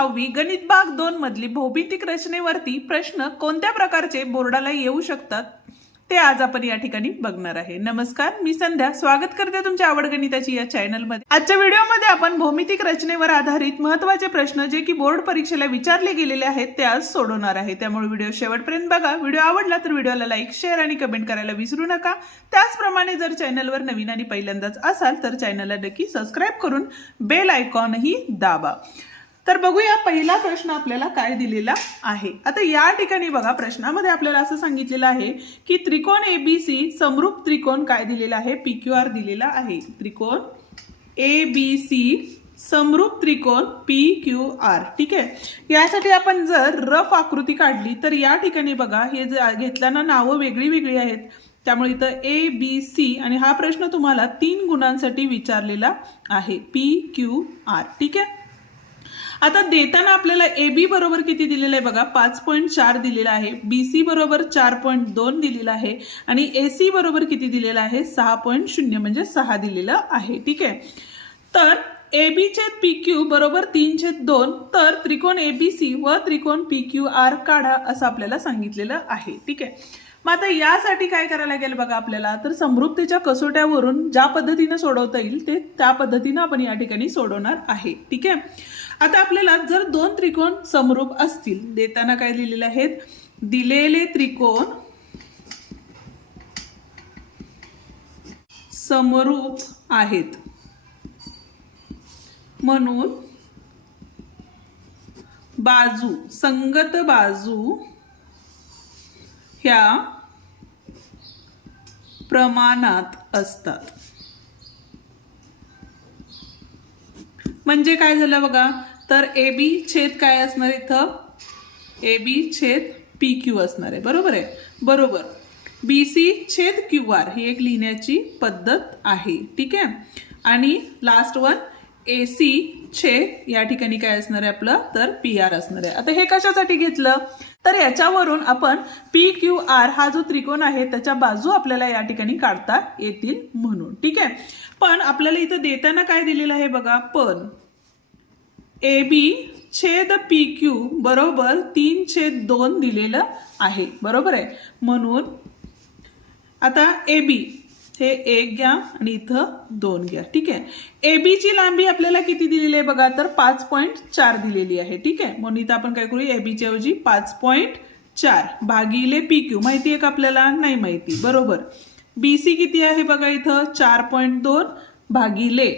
6वी गणित भाग 2 मधली भौमितिक रचनेवरती प्रश्न कोणत्या प्रकारचे बोर्डाला येऊ शकतात ते आज आपण या ठिकाणी बघणार आहे। नमस्कार, मी संध्या स्वागत करते तुमच्या आवड गणिताची या चॅनल मध्ये। आजच्या व्हिडिओमध्ये आपण भौमितिक रचनेवर आधारित महत्त्वाचे प्रश्न जे की बोर्ड परीक्षेला विचारले गेलेले आहेत ते आज सोडवणार आहे। त्यामुळे व्हिडिओ शेवटपर्यंत बघा। व्हिडिओ आवडला तर व्हिडिओला लाईक, शेअर आणि कमेंट करायला विसरू नका। त्याचप्रमाणे जर चॅनलवर नवीन आणि पहिल्यांदाच असाल तर चॅनलला नक्की सबस्क्राइब करून बेल आयकॉनही दाबा। तर बघूया पहिला प्रश्न आपल्याला काय दिलेला आहे। आता या ठिकाणी बघा, प्रश्नामध्ये आपल्याला असं सांगितलेलं आहे की त्रिकोण ABC समरूप त्रिकोण काय दिलेला आहे, PQR दिलेला आहे। त्रिकोण ABC समरूप त्रिकोण PQR, ठीक आहे। यासाठी आपण जर रफ आकृती काढली तर या ठिकाणी बघा, हे घेतल्याना नावं वेगळी वेगळी आहेत, त्यामुळे इथं ABC आणि हा प्रश्न तुम्हाला 3 गुणांसाठी विचारलेला आहे, PQR, ठीक आहे। आता देताना आपल्याला AB बरोबर किती दिलेलं आहे बघा, 5.4 दिलेला आहे, BC बरोबर 4.2 दिलेला आहे आणि AC बरोबर किती दिलेला आहे, 6.0 म्हणजे 6 दिलेला आहे, ठीक आहे। तर AB छेद PQ बरोबर 3/2, तर त्रिकोण ABC व त्रिकोण PQR काढा असं आपल्याला सांगितलेलं आहे, ठीक आहे। मग आता यासाठी काय करायला लागेल बघा आपल्याला, तर समरूपतेच्या कसोट्यावरून ज्या पद्धतीने सोडवता येईल ते त्या पद्धतीने आपण या ठिकाणी सोडवणार आहे, ठीक आहे। आता आपल्याला जर 2 त्रिकोण समरूप असतील, देताना काय दिलेले आहेत, दिलेले त्रिकोण समरूप आहेत म्हणून बाजू, संगत बाजू ह्या प्रमाणात असतात। म्हणजे काय झालं बघा, तर AB छेद काय असणार, इथं AB छेद PQ असणार आहे, बरोबर आहे, बरोबर। BC छेद QR ही एक लिहिण्याची पद्धत आहे, ठीक आहे। आणि लास्ट वन AC छेद या ठिकाणी काय असणार आहे आपलं, तर PR असणार आहे। आता हे कशासाठी घेतलं, तर याच्यावरून आपण PQR हा जो त्रिकोण आहे त्याच्या बाजू आपल्याला या ठिकाणी काढता येतील म्हणून, ठीक आहे। पण आपल्याला इथं देताना काय दिलेलं आहे बघा, पण AB छेद PQ बरोबर 3/2 दिलेलं आहे, बरोबर आहे। म्हणून आता AB हे 1 घ्या आणि इथं 2 घ्या, ठीक आहे। AB ची लांबी आपल्याला किती दिलेली आहे बघा, तर 5.4 दिलेली आहे, ठीक आहे। म्हणून इथं आपण काय करूया, AB च्या ऐवजी 5.4 भागिले PQ माहिती आहे का आपल्याला, नाही माहिती, बरोबर। BC किती आहे बघा, इथं 4.2 भागिले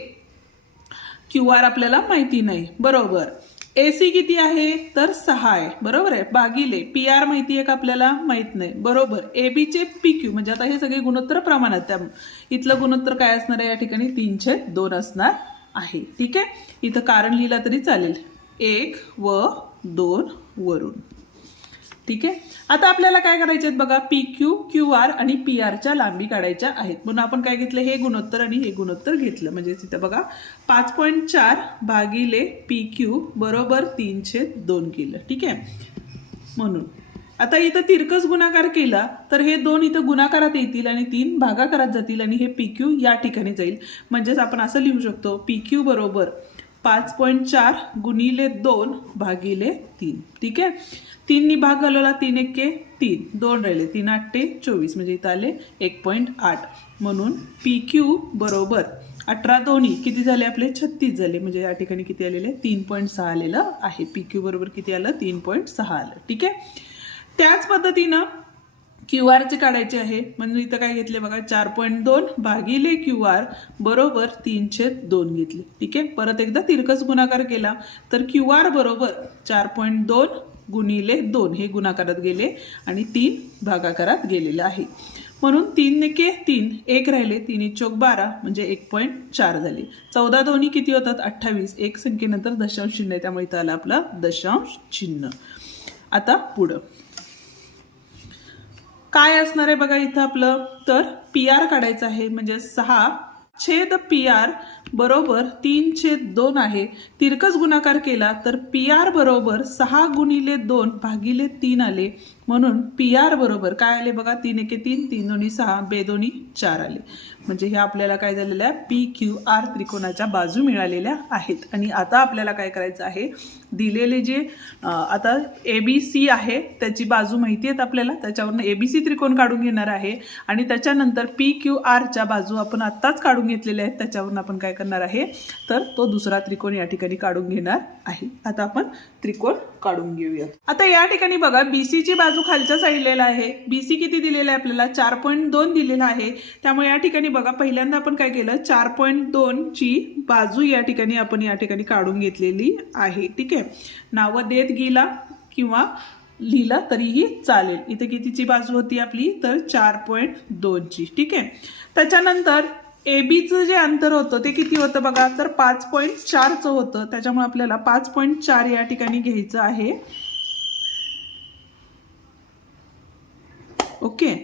QR आपल्याला माहिती नाही, बरोबर। AC किती आहे, तर 6 आहे, बरोबर आहे, भागिले PR माहिती आहे का आपल्याला, माहित नाही, बरोबर। AB चे PQ म्हणजे आता हे सगळे गुणोत्तर प्रमाणात, त्यामुळे इथलं गुणोत्तर काय असणार आहे या ठिकाणी, 3/2 असणार आहे, ठीक आहे। इथं कारण लिहिला तरी चालेल, 1 व 2 वरून, ठीक आहे। आता आपल्याला काय करायचे आहेत बघा, PQ, QR आणि PR च्या लांबी काढायच्या आहेत, म्हणून आपण काय घेतलं, हे गुणोत्तर आणि हे गुणोत्तर घेतलं, म्हणजे इथं बघा 5.4 भागिले PQ बरोबर 3/2 केलं, ठीक आहे। म्हणून आता इथं तिरकस गुणाकार केला तर हे 2 इथं गुणाकारात येतील आणि 3 भागाकारात जातील आणि हे PQ या ठिकाणी जाईल, म्हणजेच आपण असं लिहू शकतो, PQ बरोबर 5.4 गुणिले 2 भागिले 3, ठीक आहे। 3 नी भाग घालवला, 3 एके 3, 2 राहिले, 3 8 24 म्हणजे इथं आले 1.8, म्हणून PQ बरोबर 18 दोन्ही किती झाले आपले, 36 झाले, म्हणजे या ठिकाणी किती आलेले, 3.6 आलेलं आहे। PQ बरोबर किती आलं, 3.6 आलं, ठीक आहे। त्याच पद्धतीनं QR चे काढायचे आहे, म्हणजे इथं काय घेतले बघा, 4.2 भागिले QR बरोबर 3/2 घेतले, ठीक आहे। परत एकदा तिरकस गुणाकार केला तर QR बरोबर 4.2 गुणिले 2 हे गुणाकारात गेले आणि 3 भागाकारात गेलेले आहे, म्हणून 3 एके 3, 1 राहिले, 3 चौक 12 म्हणजे 1.4 झाले। 14 दोन्ही किती होतात, 28, एक संख्येनंतर दशांश चिन्ह आहे, त्यामुळे इथं आलं आपलं दशांश चिन्ह। आता पुढं काय असणार आहे बघा, इथं आपलं तर PR काढायचं आहे, म्हणजे 6 छेद PR बरोबर 3/2 आहे। तिरकस गुणाकार केला तर PR बरोबर 6 गुणिले 2 भागिले 3 आले, म्हणून PR बरोबर काय आले बघा, 3 एके 3, 3 दोन्ही 6, 2 दोन्ही 4 आले, म्हणजे हे आपल्याला काय झालेलं आहे, PQR त्रिकोणाच्या बाजू मिळालेल्या आहेत. आणि आता आपल्याला काय करायचं आहे, दिलेले जे आता ABC आहे त्याची बाजू माहिती आहेत आपल्याला, त्याच्यावरून ABC त्रिकोण काढून घेणार आहे आणि त्याच्यानंतर PQRच्या बाजू आपण आत्ताच काढून घेतलेल्या आहेत, त्याच्यावरून आपण काय करणार आहे, तर तो दुसरा त्रिकोण या ठिकाणी काढून घेणार आहे. आता आपण त्रिकोण काढून घेऊयात. आता या ठिकाणी बघा BCची बाजू खालच्या साईडला आहे. BC किती दिलेला आहे आपल्याला, 4.2 दिलेला आहे. त्यामुळे या ठिकाणी बघा पहिल्यांदा आपण काय केलं, 4.2 ची बाजू या ठिकाणी काढून घेतलेली आहे. ठीक आहे, नावं देत गेला किंवा लिहिला तरीही चालेल. इथे कितीची बाजू होती आपली, तर 4.2 ची. ठीक आहे, त्याच्यानंतर ABचं जे अंतर होतं ते किती होतं बघा, तर 5.4चं होतं. त्याच्यामुळे आपल्याला 5.4 या ठिकाणी घ्यायचं आहे. ओके,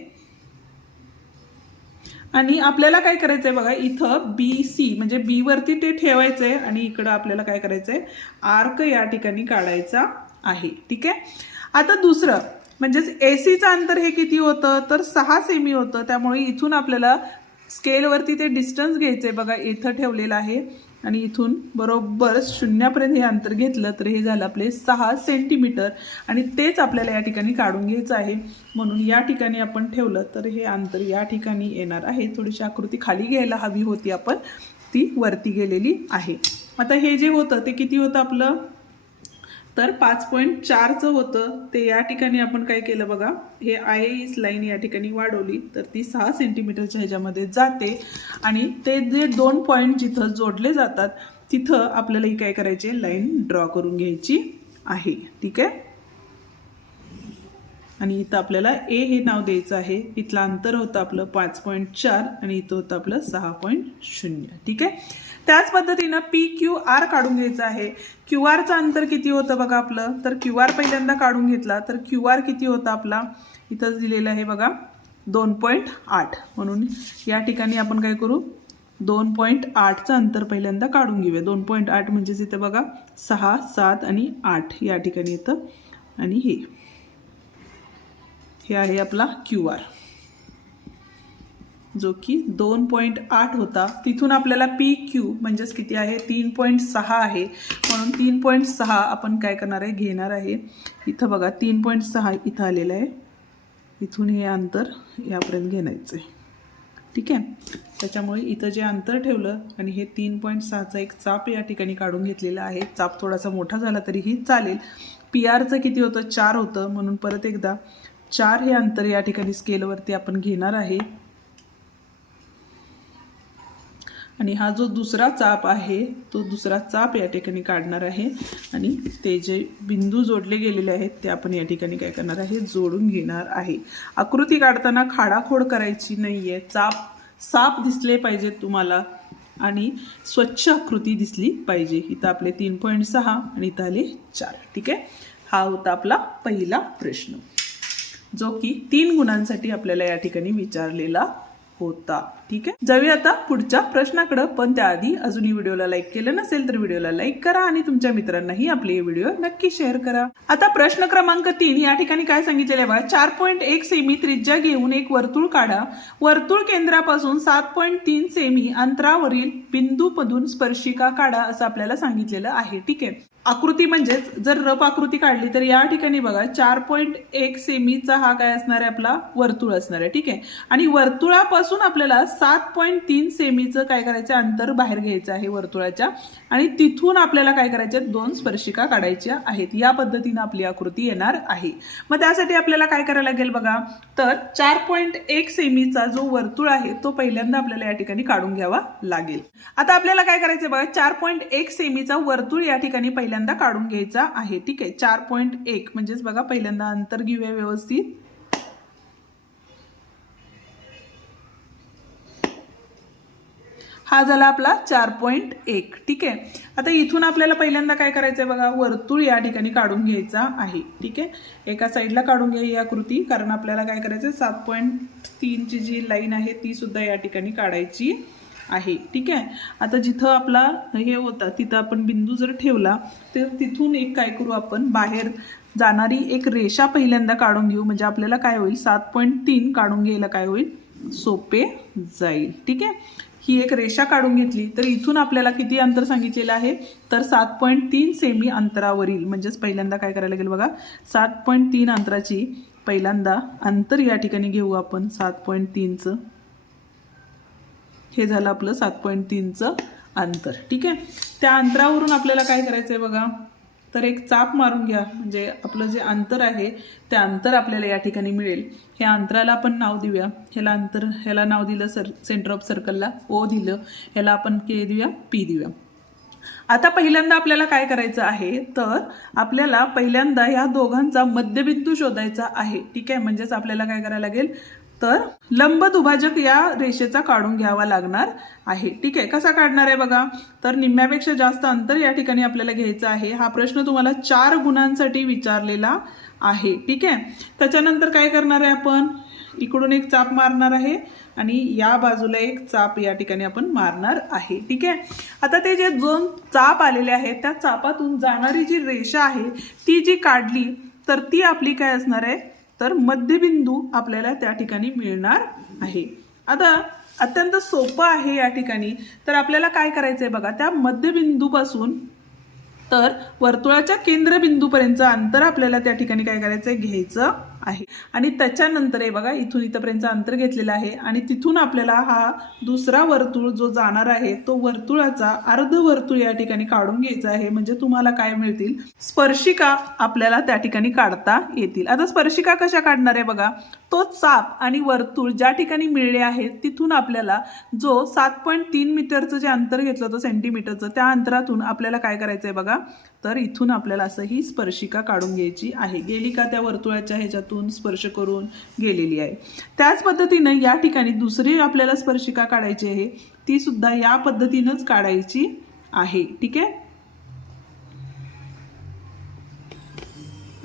आणि आपल्याला काय करायचंय बघा, इथं BC म्हणजे B वरती ते ठेवायचंय आणि इकडं आपल्याला काय करायचंय, आर्क या ठिकाणी काढायचा आहे. ठीक आहे, आता दुसरं म्हणजेच ACचं अंतर हे किती होतं, तर 6 सेमी होतं. त्यामुळे इथून आपल्याला स्केलवरती ते डिस्टन्स घ्यायचंय बघा, इथं ठेवलेलं आहे आणि इथून बरोबर शून्यापर्यंत हे अंतर घेतलं तर हे झालं आपले 6 सेंटीमीटर आणि तेच आपल्याला या ठिकाणी काढून घ्यायचं आहे. म्हणून या ठिकाणी आपण ठेवलं तर हे अंतर या ठिकाणी येणार आहे. थोडीशी आकृती खाली घ्यायला हवी होती आपण, ती वरती गेलेली आहे. आता हे जे होतं ते किती होतं आपलं, तर 5.4चं होतं. ते या ठिकाणी आपण काय केलं बघा, हे IAS लाईन या ठिकाणी वाढवली तर ती 6 सेंटीमीटरच्या ह्याच्यामध्ये जाते आणि ते जे 2 पॉईंट जिथं जोडले जातात तिथं आपल्याला ही काय करायची, लाईन ड्रॉ करून घ्यायची आहे. ठीक आहे, आणि इथं आपल्याला A हे नाव द्यायचं आहे. इथलं अंतर होतं आपलं 5.4 आणि इथं होतं आपलं 6.0. ठीक आहे, त्याच पद्धतीनं PQR काढून घ्यायचं आहे. QRचं अंतर किती होतं बघा आपलं, तर QR पहिल्यांदा काढून घेतला तर QR किती होता आपला, इथंच दिलेलं आहे बघा 2.8. म्हणून या ठिकाणी आपण काय करू, 2.8चं अंतर पहिल्यांदा काढून घेऊया. 2.8 म्हणजेच इथं बघा 6, 7 आणि 8 या ठिकाणी येतं आणि हे आहे आपला QR जो की 2.8 होता. तिथून आपल्याला PQ म्हणजेच किती आहे, 3.6 आहे. म्हणून 3.6 आपण काय करणार आहे, घेणार आहे. इथं बघा 3.6 इथं आलेलं आहे. इथून हे अंतर यापर्यंत घेण्याचं आहे. ठीक आहे, त्याच्यामुळे इथं जे अंतर ठेवलं आणि हे 3.6चा एक चाप या ठिकाणी काढून घेतलेला आहे. चाप थोडासा मोठा झाला तरीही चालेल. PRचं किती होतं, 4 होतं. म्हणून परत एकदा 4 हे अंतर या ठिकाणी स्केलवरती आपण घेणार आहे. आणि हा जो दुसरा चाप आहे तो दुसरा चाप या ठिकाणी काढणार आहे आणि ते जे बिंदू जोडले गेलेले आहेत ते आपण या ठिकाणी काय करणार आहे, जोडून घेणार आहे. आकृती काढताना खाडाखोड करायची नाहीये. साफ दिसले पाहिजेत तुम्हाला आणि स्वच्छ आकृती दिसली पाहिजे. इथं आपले 3.6 आणि इथं आले 4. ठीक आहे, हा होता आपला पहिला प्रश्न जो की 3 गुणांसाठी आपल्याला या ठिकाणी विचारलेला होता. ठीक आहे, जाऊया आता पुढच्या प्रश्नाकडे. पण त्याआधी अजूनही व्हिडिओला लाईक केलं नसेल तर व्हिडिओला लाईक करा आणि तुमच्या मित्रांनाही आपले हे व्हिडिओ नक्की शेअर करा. आता प्रश्न क्रमांक 3 या ठिकाणी काय सांगितलेलं आहे बघा, 4.1 सेमी त्रिज्या घेऊन एक वर्तुळ काढा. वर्तुळ केंद्रापासून 7.3 सेमी अंतरावरील बिंदूमधून स्पर्शिका काढा असं आपल्याला सांगितलेलं आहे. ठीक आहे, आकृती म्हणजेच जर रफ आकृती काढली तर या ठिकाणी बघा 4.1 सेमीचा हा काय असणार आहे, आपला वर्तुळ असणार आहे. ठीक आहे, आणि वर्तुळापासून आपल्याला 7.3 सेमीचं काय करायचं, अंतर बाहेर घ्यायचं आहे वर्तुळाच्या आणि तिथून आपल्याला काय करायचे, 2 स्पर्शिका काढायच्या आहेत. या पद्धतीने आपली आकृती येणार आहे. मग त्यासाठी आपल्याला काय करायला लागेल बघा, तर 4.1 सेमीचा जो वर्तुळ आहे तो पहिल्यांदा आपल्याला या ठिकाणी काढून घ्यावा लागेल. आता आपल्याला काय करायचं बघा, 4.1 सेमीचा वर्तुळ या ठिकाणी पहिल्यांदा काढून घ्यायचा आहे. ठीक आहे, 4.1 म्हणजेच बघा पहिल्यांदा अंतर घेऊया व्यवस्थित. हा झाला आपला 4.1. ठीक आहे, आता इथून आपल्याला पहिल्यांदा काय करायचंय बघा, वर्तुळ या ठिकाणी काढून घ्यायचा आहे. ठीक आहे, एका साईडला काढून घ्या ही आकृती, कारण आपल्याला काय करायचंय 7.3 ची जी लाईन आहे ती सुद्धा या ठिकाणी काढायची आहे. ठीक आहे, आता जिथं आपला हे होता तिथं आपण बिंदू जर ठेवला तर तिथून एक काय करू, आपण बाहेर जाणारी एक रेषा पहिल्यांदा काढून घेऊ. म्हणजे आपल्याला काय होईल, 7.3 काढून घ्यायला काय होईल, सोपे जाईल. ठीक आहे, ही एक रेषा काढून घेतली तर इथून आपल्याला किती अंतर सांगितलेलं आहे तर 7.3 सेमी अंतरावरील, म्हणजेच पहिल्यांदा काय करायला लागेल बघा, 7.3 अंतराची पहिल्यांदा अंतर या ठिकाणी घेऊ आपण 7.3चं. हे झालं आपलं 7.3चं अंतर. ठीक आहे, त्या अंतरावरून आपल्याला काय करायचं आहे बघा, तर एक चाप मारून घ्या, म्हणजे आपलं जे अंतर आहे ते अंतर आपल्याला या ठिकाणी मिळेल. ह्या अंतराला आपण नाव देऊया, ह्याला नाव दिलं सेंटर ऑफ सर्कलला O दिलं, ह्याला आपण K देऊया, P देऊया. आता पहिल्यांदा आपल्याला काय करायचं आहे तर आपल्याला पहिल्यांदा ह्या दोघांचा मध्यबिंदू शोधायचा आहे. ठीक आहे, म्हणजेच आपल्याला काय करायला लागेल तर लंब दुभाजक या रेषेचा काढून घ्यावा लागणार आहे. ठीक आहे, कसा काढणार आहे बघा, तर निम्म्यापेक्षा जास्त अंतर या ठिकाणी आपल्याला घ्यायचं आहे. हा प्रश्न तुम्हाला 4 गुणांसाठी विचारलेला आहे. ठीक आहे, त्याच्यानंतर काय करणार आहे आपण, इकडून एक चाप मारणार आहे आणि या बाजूला एक चाप या ठिकाणी आपण मारणार आहे. ठीक आहे, आता ते जे 2 चाप आलेले आहेत त्या चापातून जाणारी जी रेषा आहे ती जी काढली तर ती आपली काय असणार आहे तर मध्यबिंदू आपल्याला त्या ठिकाणी मिळणार आहे. आता अत्यंत सोपं आहे या ठिकाणी, तर आपल्याला काय करायचं आहे बघा, त्या मध्यबिंदूपासून तर वर्तुळाच्या केंद्रबिंदूपर्यंतचं अंतर आपल्याला त्या ठिकाणी काय करायचं आहे घ्यायचं आहे. आणि त्याच्यानंतर हे बघा इथून इथपर्यंत अंतर घेतलेलं आहे आणि तिथून आपल्याला हा दुसरा वर्तुळ जो जाणार आहे तो वर्तुळाचा अर्धवर्तुळ या ठिकाणी काढून घ्यायचा आहे. म्हणजे तुम्हाला काय मिळतील, स्पर्शिका आपल्याला त्या ठिकाणी काढता येतील. आता स्पर्शिका कशा काढणार आहे बघा, तो चाप आणि वर्तुळ ज्या ठिकाणी मिळले आहेत तिथून आपल्याला जो 7.3 मीटरचं जे अंतर घेतलं होतं सेंटीमीटरचं, त्या अंतरातून आपल्याला काय करायचं आहे बघा, तर इथून आपल्याला असं ही स्पर्शिका काढून घ्यायची आहे. गेली का त्या वर्तुळाच्या ह्याच्यातून स्पर्श करून गेलेली आहे. त्याच पद्धतीने या ठिकाणी दुसरी आपल्याला स्पर्शिका काढायची आहे, ती सुद्धा या पद्धतीनंच काढायची आहे. ठीक आहे,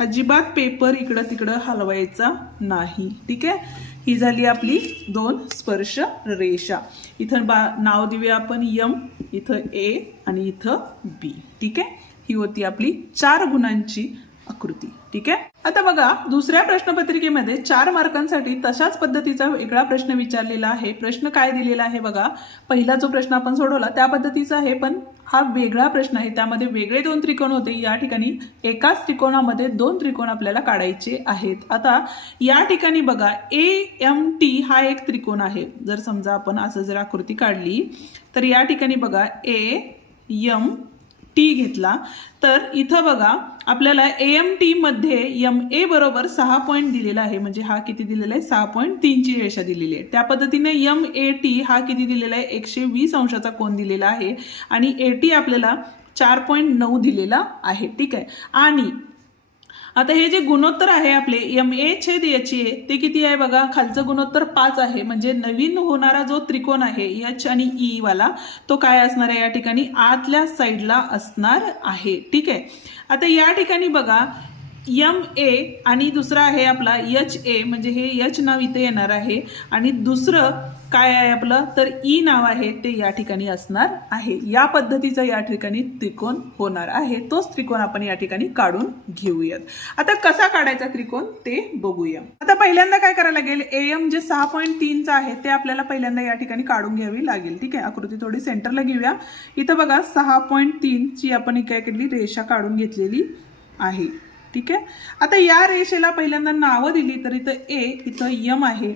अजिबात पेपर इकडं तिकडं हलवायचा नाही. ठीक आहे, ही झाली आपली 2 स्पर्श रेषा. इथं नाव देऊया आपण M, इथं A आणि इथं B. ठीक आहे, ही होती आपली 4 गुणांची आकृती. ठीक आहे, आता बघा दुसऱ्या प्रश्नपत्रिकेमध्ये 4 मार्कांसाठी तशाच पद्धतीचा वेगळा प्रश्न विचारलेला आहे. प्रश्न काय दिलेला आहे बघा, पहिला जो प्रश्न आपण सोडवला त्या पद्धतीचा आहे, पण हा वेगळा प्रश्न आहे. त्यामध्ये वेगळे 2 त्रिकोण होते, या ठिकाणी एकाच त्रिकोणामध्ये 2 त्रिकोण आपल्याला काढायचे आहेत. आता या ठिकाणी बघा AMT हा एक त्रिकोण आहे. जर समजा आपण असं जर आकृती काढली तर या ठिकाणी बघा AMT घेतला तर इथं बघा आपल्याला AMT मध्ये MA बरोबर 6 पॉईंट दिलेला आहे. म्हणजे हा किती दिलेला आहे 6.3 ची रेषा दिलेली आहे. त्या पद्धतीने MAT हा किती दिलेला आहे 120 अंशाचा कोन दिलेला आहे आणि AT आपल्याला 4.9 दिलेला आहे. ठीक आहे, आणि आता हे जे गुणोत्तर आहे आपले MA छेद HA ते किती आहे बघा, खालचं गुणोत्तर 5 आहे. म्हणजे नवीन होणारा जो त्रिकोण आहे H आणि E वाला तो काय असणार आहे या ठिकाणी आतल्या साईडला असणार आहे. ठीक आहे, आता या ठिकाणी बघा MA आणि दुसरा आहे आपला HA, म्हणजे हे H नाव इथे येणार आहे आणि दुसरं काय आहे आपलं तर E नाव आहे ते या ठिकाणी असणार आहे. या पद्धतीचा या ठिकाणी त्रिकोण होणार आहे. तोच त्रिकोण आपण या ठिकाणी काढून घेऊयात. आता कसा काढायचा त्रिकोण ते बघूया. आता पहिल्यांदा काय करायला लागेल, AM जे 6.3 आहे ते आपल्याला पहिल्यांदा या ठिकाणी काढून घ्यावी लागेल. ठीक आहे, आकृती थोडी सेंटरला घेऊया. इथं बघा 6.3 ची आपण काय केली रेषा काढून घेतलेली आहे. ठीक आहे, आता या रेषेला पहिल्यांदा नावं दिली तर इथं A, इथं M आहे.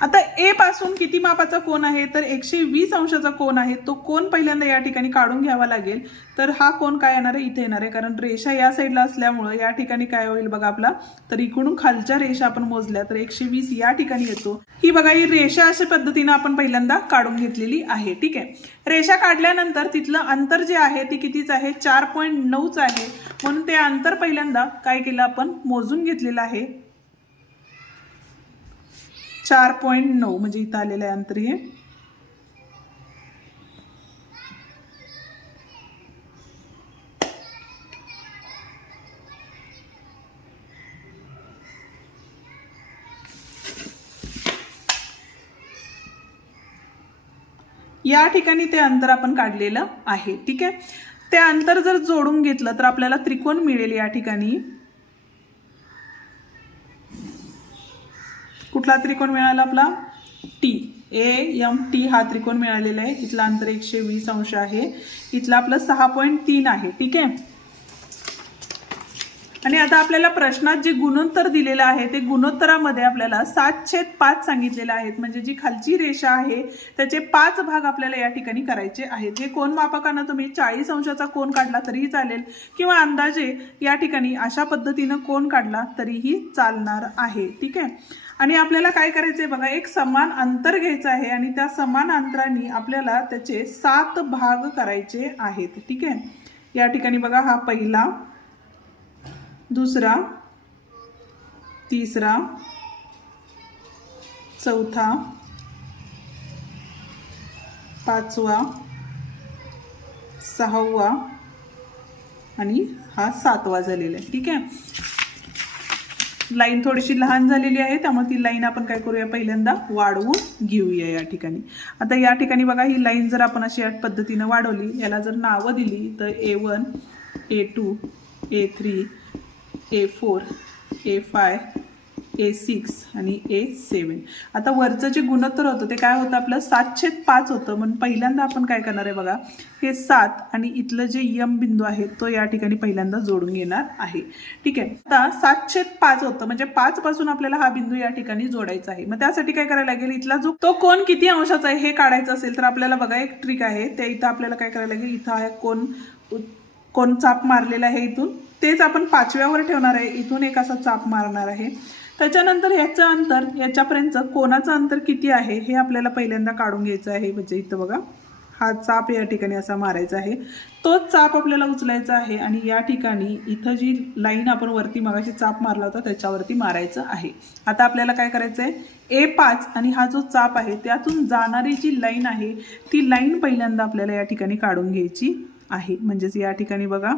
आता A पासून किती मापाचा कोन आहे तर 120 अंशाचा कोन आहे. तो कोन पहिल्यांदा या ठिकाणी काढून घ्यावा लागेल. तर हा कोन काय येणार आहे इथे येणार आहे, कारण रेषा या साईडला असल्यामुळे या ठिकाणी काय होईल बघा आपला, तर इकडून खालच्या रेषा आपण मोजल्या तर 120 या ठिकाणी येतो. ही बघा ही रेषा अशा पद्धतीने आपण पहिल्यांदा काढून घेतलेली आहे. ठीक आहे, रेषा काढल्यानंतर तिथलं अंतर जे आहे ते कितीच आहे 4.9च आहे. म्हणून ते अंतर पहिल्यांदा काय केलं आपण मोजून घेतलेलं आहे 4.9, म्हणजे इथं आलेलं आहे अंतर हे. या ठिकाणी ते अंतर आपण काढलेलं आहे. ठीक आहे, ते अंतर जर जोडून घेतलं तर आपल्याला त्रिकोण मिळेल. या ठिकाणी कुठला त्रिकोण मिळाला आपला टी, AMT हा त्रिकोण मिळालेला आहे. इथला अंतर 120 अंश आहे. इथला आपलं 6.3 आहे. ठीक आहे. आणि आता आपल्याला प्रश्नात जे गुणोत्तर दिलेलं आहे ते गुणोत्तरामध्ये आपल्याला 7/5 सांगितलेलं आहे. म्हणजे जी खालची रेषा आहे त्याचे 5 भाग आपल्याला या ठिकाणी करायचे आहेत. हे कोन मापकानं तुम्ही 40 अंशाचा कोन काढला तरीही चालेल किंवा अंदाजे या ठिकाणी अशा पद्धतीनं कोन काढला तरीही चालणार आहे. ठीक आहे. आणि आपल्याला काय करायचंय बघा, एक समान अंतर घ्यायचं आहे आणि त्या समान अंतराने आपल्याला त्याचे 7 भाग करायचे आहेत. ठीक आहे. या ठिकाणी बघा, हा पहिला, दुसरा, तिसरा, चौथा, पाचवा, सहावा आणि हा 7वा झालेला आहे. ठीक आहे. लाईन थोडीशी लहान झालेली आहे त्यामुळे ती लाईन आपण काय करूया, पहिल्यांदा वाढवून घेऊया या ठिकाणी. आता या ठिकाणी बघा, ही लाईन जर आपण अशी या पद्धतीनं वाढवली, याला जर नावं दिली तर A1, A2, A3, A4, A5, A6 आणि A7. आता वरचं जे गुणोत्तर होतं ते काय होतं, आपलं 7/5 होतं. म्हणून पहिल्यांदा आपण काय करणार आहे बघा, हे 7 आणि इथलं जे यम बिंदू आहे तो या ठिकाणी पहिल्यांदा जोडून घेणार आहे. ठीक आहे. आता 7/5 होतं म्हणजे 5 पासून आपल्याला हा बिंदू या ठिकाणी जोडायचा आहे. मग त्यासाठी काय करायला लागेल, इथला जो तो कोन किती अंशाचा आहे हे काढायचं असेल तर आपल्याला बघा एक ट्रिक आहे. त्या इथं आपल्याला काय करायला लागेल, इथं आहे कोन चाप मारलेला आहे, इथून तेच आपण 5व्यावर ठेवणार आहे. इथून एक असा चाप मारणार आहे. त्याच्यानंतर ह्याचं अंतर, याच्यापर्यंतचं कोणाचं अंतर किती आहे हे आपल्याला पहिल्यांदा काढून घ्यायचं आहे. म्हणजे इथं बघा, हा चाप या ठिकाणी असा मारायचा आहे. तोच चाप आपल्याला उचलायचा आहे आणि या ठिकाणी इथं जी लाईन आपण वरती मगाशी चाप मारला होता त्याच्यावरती मारायचं आहे. आता आपल्याला काय करायचं आहे, A5 आणि हा जो चाप आहे त्यातून जाणारी जी लाईन आहे ती लाईन पहिल्यांदा आपल्याला या ठिकाणी काढून घ्यायची आहे. म्हणजेच या ठिकाणी बघा,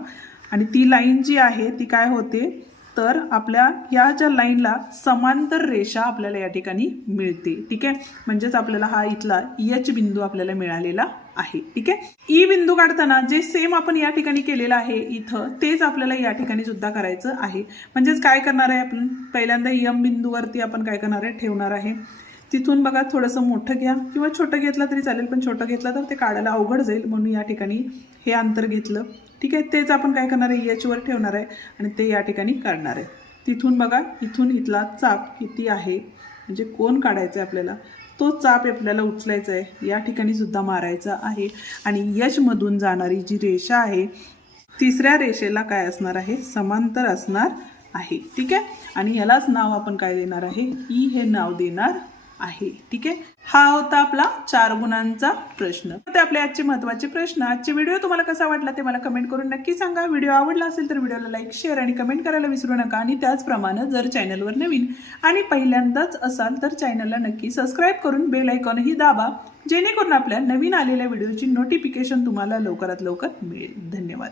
आणि ती लाईन जी आहे ती काय होते, तर आपल्या या ज्या लाईनला समांतर रेषा आपल्याला या ठिकाणी मिळते. ठीक आहे. म्हणजेच आपल्याला हा इथला H बिंदू आपल्याला मिळालेला आहे. ठीक आहे. ई बिंदू काढताना जे सेम आपण या ठिकाणी केलेलं आहे इथं, तेच आपल्याला या ठिकाणी सुद्धा करायचं आहे. म्हणजेच काय करणार आहे, आपण पहिल्यांदा यम बिंदूवरती आपण काय करणार आहे, ठेवणार आहे. तिथून बघा थोडंसं मोठं घ्या किंवा छोटं घेतलं तरी चालेल, पण छोटं घेतलं तर ते काढायला अवघड जाईल म्हणून या ठिकाणी हे अंतर घेतलं. ठीक आहे. तेच आपण काय करणार आहे, H वर ठेवणार आहे आणि ते या ठिकाणी काढणार आहे. तिथून बघा, इथून इथला चाप किती आहे म्हणजे कोण काढायचं आहे आपल्याला, तो चाप आपल्याला उचलायचा आहे, या ठिकाणी सुद्धा मारायचा आहे. आणि H मधून जाणारी जी रेषा आहे तिसऱ्या रेषेला काय असणार आहे, समांतर असणार आहे. ठीक आहे. आणि यालाच नाव आपण काय देणार आहे, ई हे नाव देणार आहे. ठीक आहे. हा होता आपला 4 गुणांचा प्रश्न. ते आपले आजचे महत्त्वाचे प्रश्न. आजचे व्हिडिओ तुम्हाला कसा वाटला ते मला कमेंट करून नक्की सांगा. व्हिडिओ आवडला असेल तर व्हिडिओला लाईक, शेअर आणि कमेंट करायला विसरू नका. आणि त्याचप्रमाणे जर चॅनलवर नवीन आणि पहिल्यांदाच असाल तर चॅनलला नक्की सबस्क्राईब करून बेल आयकॉनही दाबा, जेणेकरून आपल्या नवीन आलेल्या व्हिडिओची नोटिफिकेशन तुम्हाला लवकरात लवकर मिळेल. धन्यवाद.